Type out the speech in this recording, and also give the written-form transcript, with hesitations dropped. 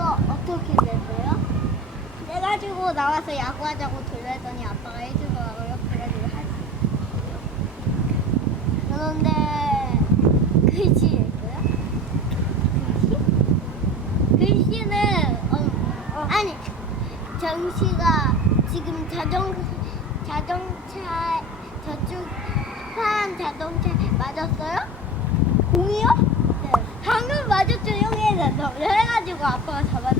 그래서 어떻게 됐어요? 그래가지고 나와서 야구하자고 돌렸더니 아빠가 해주더라고요. 그래가지고 할 수 있어요. 그런데 글씨였어요? 글씨는 아니 정씨가 지금 자동차 저쪽 파란 자동차 맞았어요? 공이요? 네. 방금 맞았죠, 형이. 그래가지고 아빠가 잡았는데.